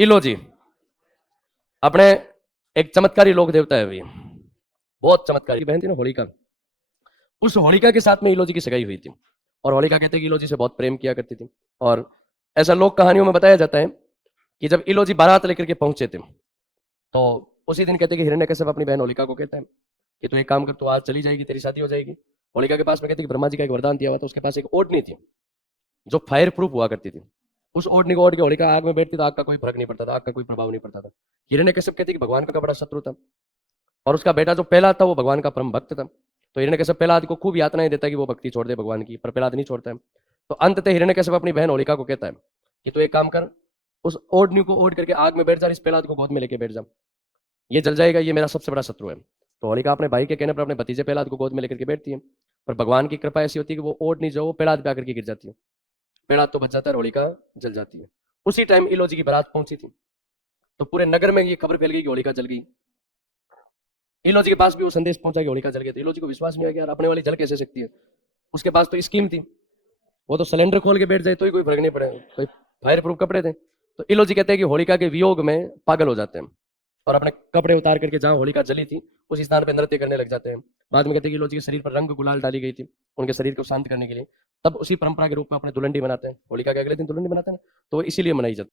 इलोजी अपने एक चमत्कारी लोक देवता है अभी, बहुत चमत्कारी बहन थी ना होलिका। उस होलिका के साथ में इलोजी की सगाई हुई थी और होलिका कहते हैं कि इलोजी से बहुत प्रेम किया करती थी। और ऐसा लोक कहानियों में बताया जाता है कि जब इलोजी बारात लेकर के पहुंचे थे तो उसी दिन कहते हैं कि हिरण्यकश्यप अपनी बहन होलिका को कहता है कि तू एक काम कर, तू आज चली जाएगी, तेरी शादी हो जाएगी। होलिका के पास में कहते हैं कि ब्रह्मा जी का एक वरदान दिया हुआ था, उसके पास एक ओढ़नी थी जो फायर प्रूफ हुआ करती थी। उस ओढ़नी को ओढ़ के होलिका आग में बैठती तो आग का कोई फर्क नहीं पड़ता था, आग का कोई प्रभाव नहीं पड़ता था। हिरण्यकश्यप कहते हैं कि भगवान का बड़ा शत्रु था और उसका बेटा जो पहला था वो भगवान का परम भक्त था। तो हिरण्यकश्यप प्रहलाद को खूब यातनाएं देता है कि वो भक्ति छोड़ दे भगवान की, पर प्रहलाद नहीं छोड़ता है। तो अंततः हिरण्यकश्यप अपनी बहन होलिका को कहता है कि तू एक काम कर, उस ओढ़नी को ओढ़ करके आग में बैठ जा, इस प्रहलाद को गोद में लेके बैठ जा, ये जल जाएगा, ये मेरा सबसे बड़ा शत्रु है। तो होलिका अपने भाई के कहने पर अपने भतीजे प्रहलाद को गोद में लेकर के बैठती है, पर भगवान की कृपा ऐसी होती है कि वो ओढ़नी जो वो प्रहलाद पे आकर के गिर जाती है, प्रहलाद तो बच जाता है और होलिका जल जाती है। उसी टाइम इलोजी की बारात पहुंची थी तो पूरे नगर में ये खबर फैल गई कि होलिका जल गई। इलोजी के पास भी वो संदेश पहुंचा कि होलिका जल गई। तो इलोजी को विश्वास नहीं आया कि यार अपने वाली जल कैसे सकती है। उसके पास तो स्कीम थी, वो तो सिलेंडर खोल के बैठ जाए तो ही कोई फर्क नहीं पड़े, कोई फायर प्रूफ कपड़े थे। तो इलोजी कहते हैं कि होलिका के वियोग में पागल हो जाते हैं और अपने कपड़े उतार करके जहां होलिका जली थी उस स्थान पर नृत्य करने लग जाते हैं। बाद में कहते हैं कि इलोजी के शरीर पर रंग गुलाल डाली गई थी उनके शरीर को शांत करने के लिए। तब उसी परंपरा के रूप में अपने दुल्हन बनाते हैं, होलिका के अगले दिन दुल्हन बनाते हैं ना, तो इसीलिए मनाई जाती है।